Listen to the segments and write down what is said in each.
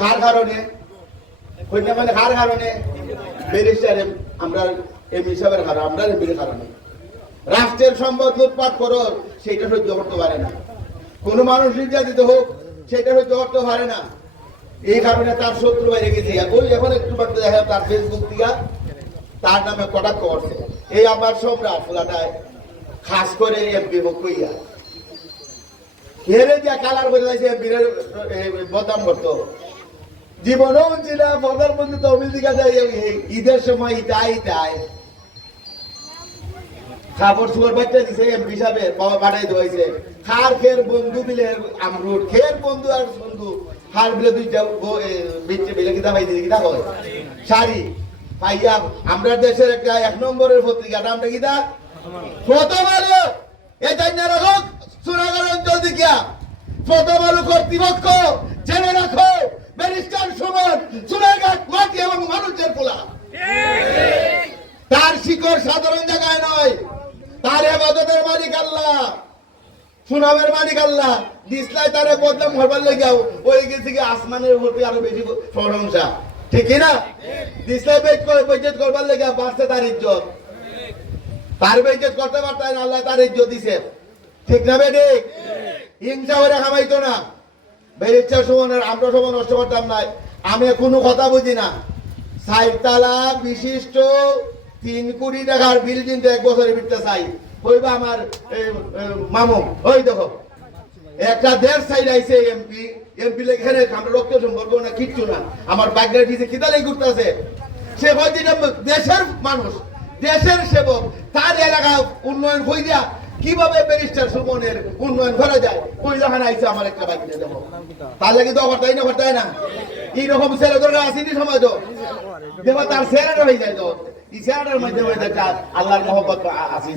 কার কারণে কইনা মানে কার কারণে ব্যারিস্টার আমরা এমপি সাহেবের কারণে আমরা এমপির কারণে রাষ্ট্রের সম্পদ লুটপাট করো সেটা সহ্য করতে পারে না কোনো মানুষ নির্যাতিত হোক সেটা সহ্য করতে পারে না এই কারণে তার শত্রু বাইরে গেছে ওই এখন একটু বাড়তে দেখা তার ফেসবুক দিয়া তার নামে কটাক্ষ করছে এই আমার সম্রাট ফুলাটায় খাস করে এমপি কইয়া হেরে যা কালার করে যাইছে এমপির বদনাম করতো জীবনেও ছিল প্রধানমন্ত্রী তহবিল দিকে যায় ঈদের সময় ইটাই খাবার সুগার বাচ্চা দিছে এমপি সাহেব বাবা পাঠাই দেওয়াইছে খার খের বন্ধু বিলে আমরুট খের বন্ধু আর বন্ধু খার বিলে তুই যাও বেচে বিলে কিতা পাই দিদি কিতা হয় শাড়ি পাইয়া আমরা দেশের একটা 1 নম্বরের পত্রিকা নামটা কিতা প্রথম আলো এটাই না রাখো সুনাগর অঞ্চল দিকে প্রথম আলো কর্তৃপক্ষ জেনে রাখো ব্যারিস্টার সুমন সুনাঘাট মাটি এবং মানুষের পোলা তার শিকড় সাধারণ জায়গায় নয় তার ইবাদতের মালিক আল্লাহ সুনামের মালিক আল্লাহ দিসলাই তারে বদনাম করবার লাগাও ওই গেছে কি আসমানের উপরে আরো বেশি প্রশংসা ঠিক কি না দিসলাই বেইজ্জত করবার লাগা বাড়ছে তার ইজ্জত তার বেইজ্জত করতে পারতেন আল্লাহ তার ইজ্জত দিছে ঠিক না বেটি হিংসা করে খামাইতো না ব্যারিস্টার সুমনের আমরা সমান নষ্ট করতাম নাই আমি কোনো কথা বুঝি না 4 তলা বিশিষ্ট 3 কোটি টাকার বিল্ডিং 1 বছরের ভিতরে চাই কইবা আমার মামু ওই দেখো একটা 1.5 সাইড আইছে এমপি এখানে আমরা রক্ত সম্পর্ক না কিচ্ছু না আমার বাইকটা দিছে কিদালাই করতেছে সে হয়তো দেশের মানুষ দেশের সেবক তার এলাকা উন্নয়ন হই দিয়া কিভাবে ব্যারিস্টার সুমনের উন্নয়ন করা যায় কই যখন আইছে আমার একটা বাইক নিয়ে দেবো তার লাগে তো অবর্তাই না করতে না এইরকম ছেলে ধরে আসেনি সমাজ দেখো তার ছেলেটা হয়ে যায় তো এই ছেলেটার মধ্যে আল্লাহর মহব্বত আসি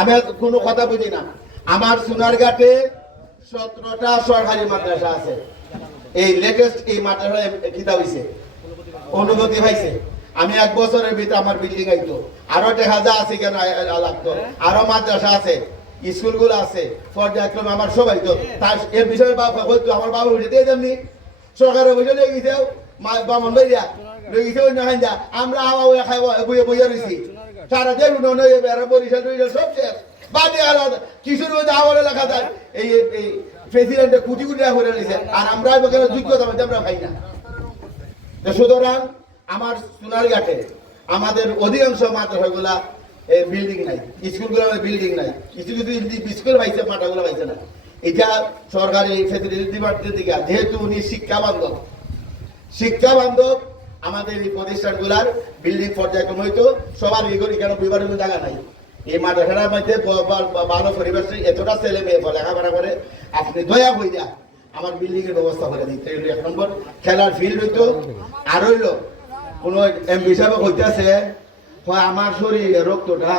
আমি কোনো কথা বুঝি না আমার সোনারঘাটে 17টা সরকারি মাদ্রাসা আছে এই লেটেস্ট এই মাদ্রাসা কিতা হইছে অনুমতি পাইছে আমি 1 বছরের ভিতরে আমার বিল্ডিং আইতো আরো টেহাজা আছে কেন লাগতো আরো মাদ্রাসা আছে স্কুলগুলো আছে পর্যায়ক্রমে আমার সবাই তো তার এর বিষয়ে বাবা বলতো আমার বাবা উঠে দিয়ে যেমনি সরকারের বুঝে লেগে গেছে বামন ভাইয়া লেগে গেছে অন্য হাইন্দা আমরা হাওয়া হয়ে খাই বইয়ে বইয়ে রয়েছি সারা দেড় বরিশাল সব শেষ বাদে আলাদা কিশোর মধ্যে আবার এলাকা যায় এই প্রেসিডেন্টে কুটি কুটি করে নিয়েছে আর আমরা যোগ্যতা আমরা পাই না সুতরাং আমার সোনারঘাটে আমাদের অধিকাংশ মাদ্রাসাগুলা বিল্ডিং নাই স্কুলগুলো বিল্ডিং নাই কিছু কিছু স্কুল পাইছে মাদ্রাসাগুলো পাইছে না এটা সরকারি ডিপার্টমেন্টের দিকে যেহেতু উনি শিক্ষা বান্ধব আমাদের এই প্রতিষ্ঠানগুলার বিল্ডিং পর্যায়ক্রম হইতো সবার এগুলি কেন বিভাজন জায়গা নাই এই মাদ্রাসার মধ্যে ভালো পরিবেশ এতটা ছেলে মেয়ে লেখাপড়া করে আপনি দয়া হইয়া আমার বিল্ডিং এর ব্যবস্থা করে দিতে 1 নম্বর খেলার ফিল্ড হইতো আর হইলো কোন এমপি হিসাবে হইতেছে আমার শরীরে রক্তটা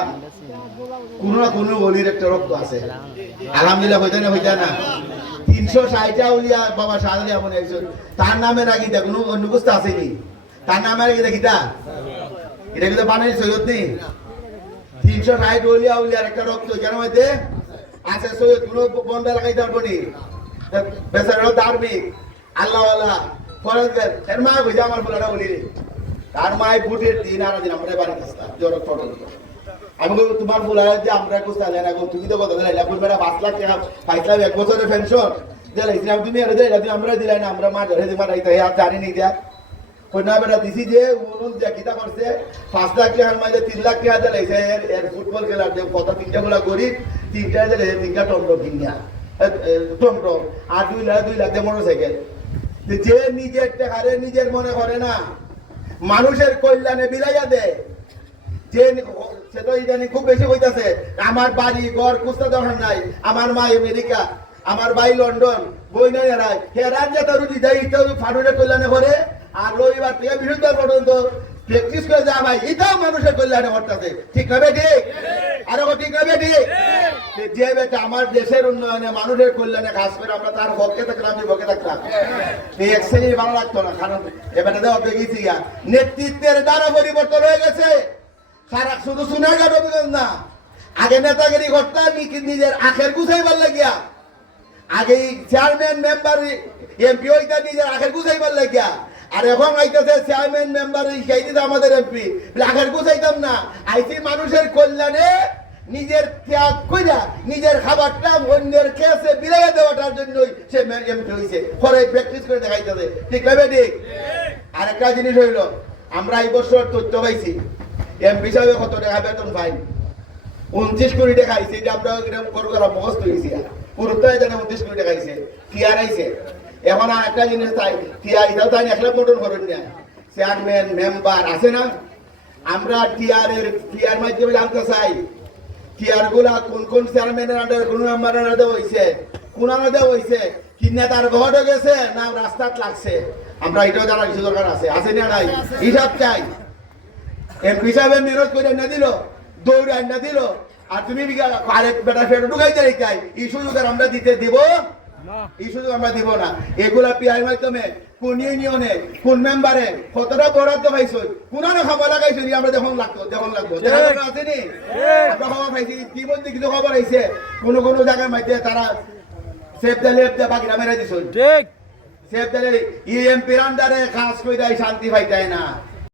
কোন না কোন বলির একটা রক্ত আছে আলহামদুলিল্লাহ হইতে না 360টা উলিয়া বাবা শাহলিয়া মনে একজন তার নামে রাখি দা কোনো অন্য বস্তু আসেনি তার নামে রাখি দেখিতা এটা কিন্তু বানাই সৈয়দ নেই 360 উলিয়ার একটা রক্ত কেন হইতে আছে সৈয়দ কোনো বন্ধ লাগাইতে পারবো নি বেচারা ধার্মিক আল্লাহওয়ালা ফরজগার এর মা বুঝে আমার বলাটা বলি রে তার মায় ভোটের দিন আর দিন আমরা বাড়ি আসতাম জ্বর ফটো আমি বলবো তোমার বলা যে আমরা কোথায় না তুমি তো কথা দিলাই এখন বেটা 5 লাখ টাকা পাইছিলাম 1 বছরের পেনশন দিলাইছিলাম তুমি আর দিলাই আমরা দিলাই না আমরা মা ধরে দিমা রাইতে আর জানি নি দেখ কন্যা বেটা দিছি যে উনুন যে কিতা করছে 5 লাখ টাকা মাইলে 3 লাখ টাকা দিলাইছে এর ফুটবল খেলার যে কত 3টা গুলা করি 3টা দিলে 3টা টমটম কিনিয়া টমটম আর 2 লাখ দিয়ে মোটরসাইকেল যে নিজের টাকারে নিজের মনে করে না মানুষের কল্যাণে বিলাইয়া দেয় যে সে তো ইদানি খুব বেশি হইতাছে আমার বাড়ি ঘর খুঁজতে দরকার নাই আমার মা আমেরিকা আমার ভাই লন্ডন বই নাই হেরান যে তার হৃদয় ফাটুরের কল্যাণে করে আর রবিবার থেকে বৃহস্পতিবার পর্যন্ত প্র্যাকটিস করে যা ভাই এটাও মানুষের কল্যাণে করতেছে ঠিক না বেটি আরো ঠিক না বেটি যে বেটা আমার দেশের উন্নয়নে মানুষের কল্যাণে কাজ করে আমরা তার পক্ষে থাকলাম আমি পক্ষে থাকলাম এই এক শ্রেণী ভালো লাগতো না কারণ এবারে দেওয়া গেছি নেতৃত্বের দ্বারা পরিবর্তন হয়ে গেছে সারা শুধু সোনারঘাট অভিযান না আগে নেতাগিরি করতাম নিজের আখের গুছাইবার লাগিয়া আগে চেয়ারম্যান মেম্বার এমপি ওইটা নিজের আখের গুছাইবার লাগিয়া আর এখন আইতেছে চেয়ারম্যান মেম্বার সেই দিতে আমাদের এমপি আখের গুছাইতাম না আইসি মানুষের কল্যাণে নিজের ত্যাগ কইরা নিজের খাবারটা অন্যের খেয়েছে বিলাইয়া দেওয়াটার জন্যই সে এমপি হয়েছে পরে প্র্যাকটিস করে দেখাইতেছে ঠিক না ঠিক আর একটা জিনিস হইল আমরা এই বছর তথ্য পাইছি এমপি সাহেব কত টাকা বেতন পাই 29 কোটি টাকা আইছে এটা আমরা এরকম করা মস্ত হয়েছি পুরোটা এখানে 29 কোটি টাকা আইছে টিআর আইছে এখন আর একটা জিনিস চাই টিআর এটাও তাই একলা মোটন করেন না চেয়ারম্যান মেম্বার আছে না আমরা টিআর মাধ্যমে জানতে চাই টিআর গুলা কোন কোন চেয়ারম্যানের আন্ডারে কোন মেম্বারের আন্ডারে হইছে কোন আন্ডারে হইছে কি নেতার ঘটে গেছে না রাস্তাত লাগছে আমরা এটাও জানার কিছু দরকার আছে না নাই হিসাব চাই এমপি সাহেব মেহনত করে না দিল দৌড়ে না দিল আর তুমি আরেক বেটা ফেরত ঢুকাইতে রেখাই এই সুযোগ আমরা দিতে দিব এই সুযোগ আমরা দিব না এগুলা পিআই মাধ্যমে কোন ইউনিয়নে কোন মেম্বারে কতটা বরাদ্দ পাইছো কোন খবর লাগাইছো আমরা যখন লাগতো আসেনি আমরা খবর পাইছি কি বলতে কিছু খবর আইছে কোন কোন জায়গার মধ্যে তারা সেফ দালে বাকিরা মেরে দিছ ঠিক সেফ দালে ইএমপি আন্ডারে কাজ কইরা শান্তি পাইতাই না